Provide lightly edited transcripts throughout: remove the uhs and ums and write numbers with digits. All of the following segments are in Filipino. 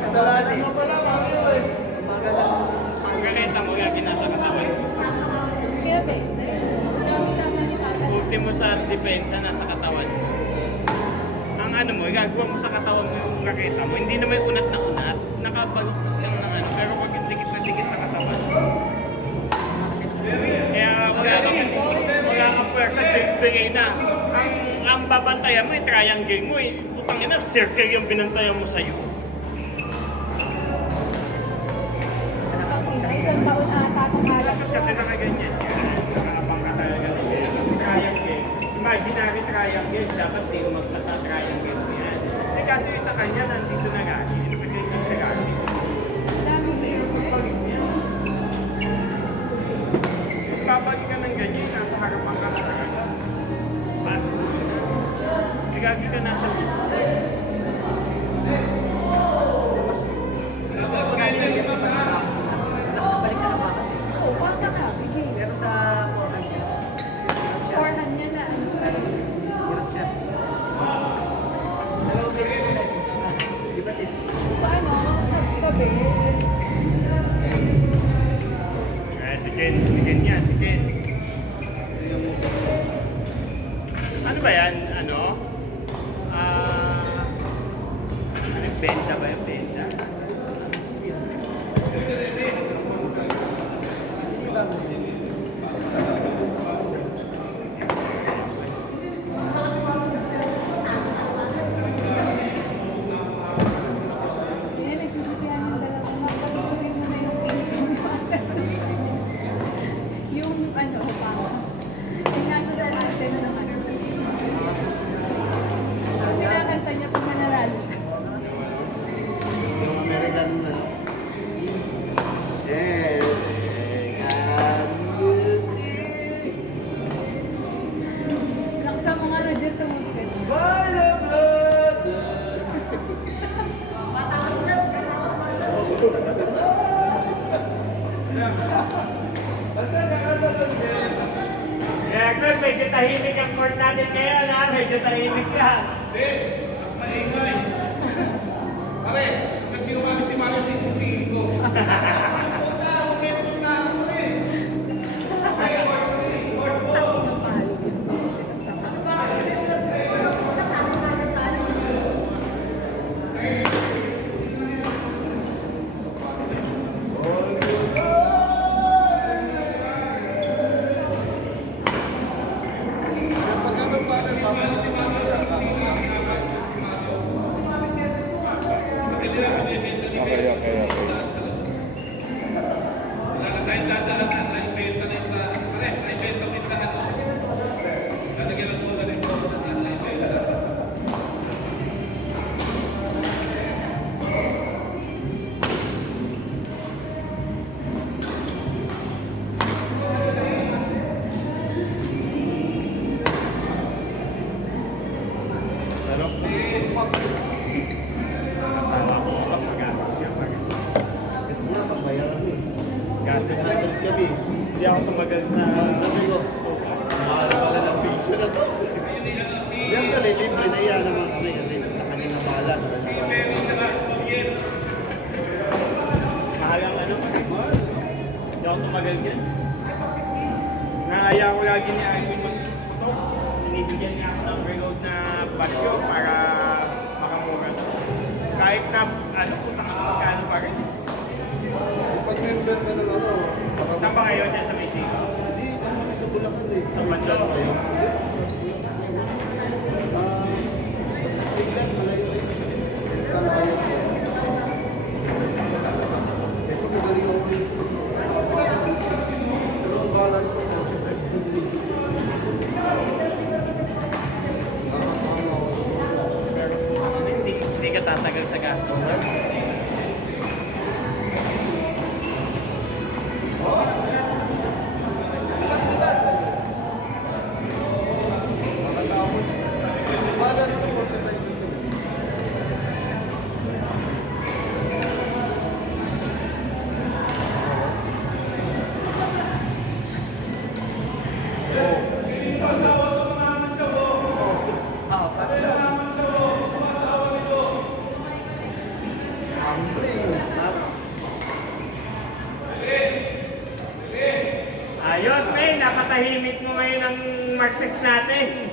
Kasalanan mo pala, Mario eh. Ang galeta mo, lagi nasa katawan. Kaya pwede. Tama ni Papa. Ultimo sa depensa, nasa katawan. Ang ano mo, igagawa mo sa katawan mo yung raketa mo. Hindi na may unat na unat. Nakabalukot lang ng ano. Pero pag yung dikit na dikit sa katawan. Kaya wala kang pwersa, bigay na. Ang babantayan mo, triangle mo eh. Putang ina, circle yung binantayan mo sa'yo. Isang taon ata itong alam ko. Kasi nakaganyan ka. Nakapang ka talaga. Triangle. Imaginary triangle. Dapat di magpasa triangle mo yan. Eh kasi sa kanya, nandito na gani. Nakaganyan siya gani. Dami ba yun? Babalik ka ng ganyan, nasa harapan ka na talaga. Pasok mo na. Nagagi ka nasa dito. Oo, baka na. Bigay. Pero sa Forehand niya na. hirap siya. Dalawang beses na sisina. Di ba? Paano? Gabi. Si Ken yan, si Ken. Ano ba yan? Ano? Benta ba yung benta? Hindi, nagsisisihan ng dalawang mapagpunin mo na yung yung ano, pa. Yung natural natin na naman. Kinakanta niya kung manaralo siya. Yung American na. Yeah. Laksa mo nga na dyan sa musik. By the blood. Kaya Glenn, medyo tahimik ang court natin ngayon ha? Medyo tahimik ka. Maingay. Pare, nag-ginawa kami si Mario sisisihin ko. Pag ano pa rin, papasok mo na. Okay. Kahit dadaan, naibenta na yung pare, naibenta mo yung lahat. Lalagyan ng soda rin ko, naibenta na. Sarap. Kasama ko kapag mag-atos siya. Ito nga, pagbayaran eh. Gaso siya. Sakit kami. Hindi ako tumagal na... Sabi ko, mahal pala ng piso na to. Yan pala, libre na yan naman kami kasi sa kanina mahala. Mahal ang ano. Mahal. Hindi ako tumagal dyan. Naaya ko lagi ni Alvin mag-tutok. Binibigyan niya ako ng reload na basyo para makamura na. Kahit na ano, putang ako magkano pa rin. Pag member ka ng ano, baka Saan ba kayo dyan sa Mexico? hindi, naman sa Bulacan eh. Sa Bando? Biglan, malayo rin. Tama kayo. Ito magaling ako rin. Pero ang balan ko, Pero hindi ka tatagal sa gasto. Siyempre, Ayos, May. Napatahimik mo ngayon ang Martes natin.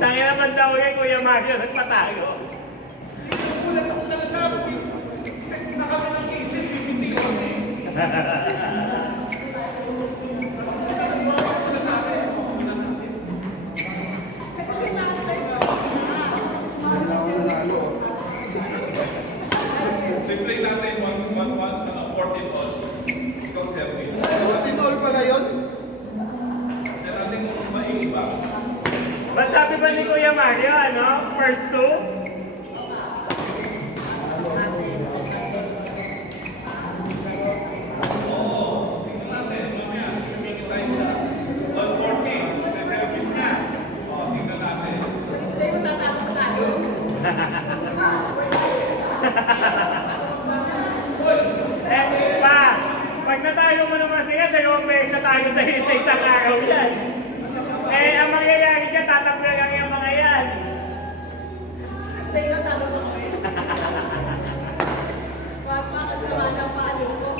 Tangin naman daw yan, Kuya Mario, nagpatago. hindi lang ako nanalo. Display natin 14 all. Ikaw service. 14 all pala yun? Meron natin kung maiiba. Ba't sabi ba ni Kuya Mario, ano? First two? Tingnan natin, mamaya, sumingin tayo sa 140. Sa service niya. O, tingnan natin. Pag natalo mo naman sila, 2 beses na tayo sa isang araw yan. Ang mangyayari ka, tatakbo lang yung mga yan. Wag makasama ng palo ko.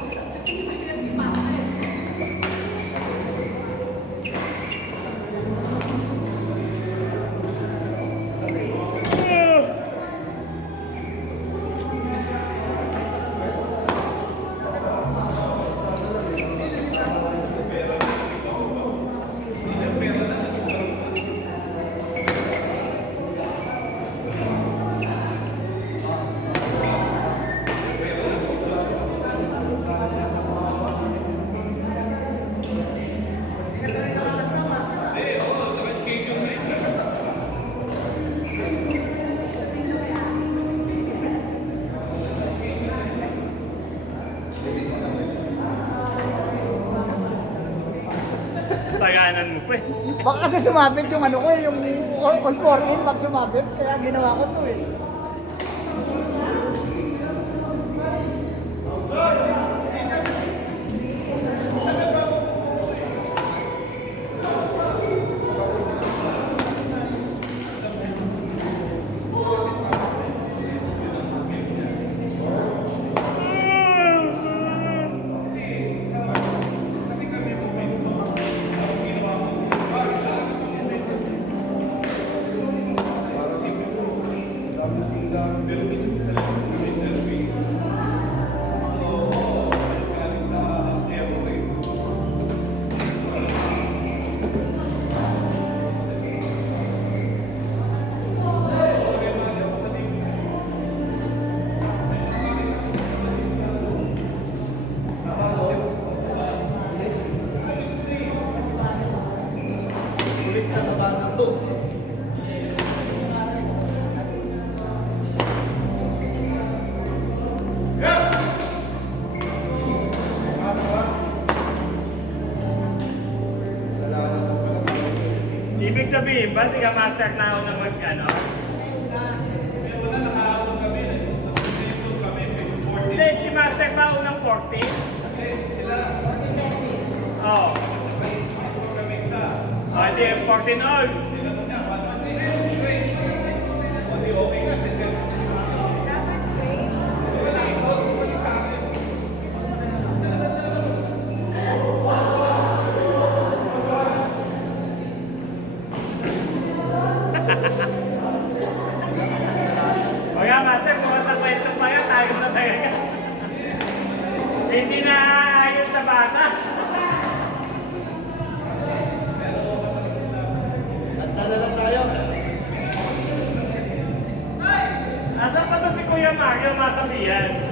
Saganan mo pa eh. Baka kasi sumabit yung ano ko eh, yung all 14 pag sumabit, kaya ginawa ko to eh. Pulis na nabago to. Ibig sabihin ba, si Master na ako na mag-ano? Hindi, si Master pa unang 40. Oo. Hindi, 14 all. Kaya Master, kung sa kwento pa yan, tayo na talaga. Hindi na ayon sa basa. Kanta na lang tayo. Asan pa to si Kuya Mario masabihan?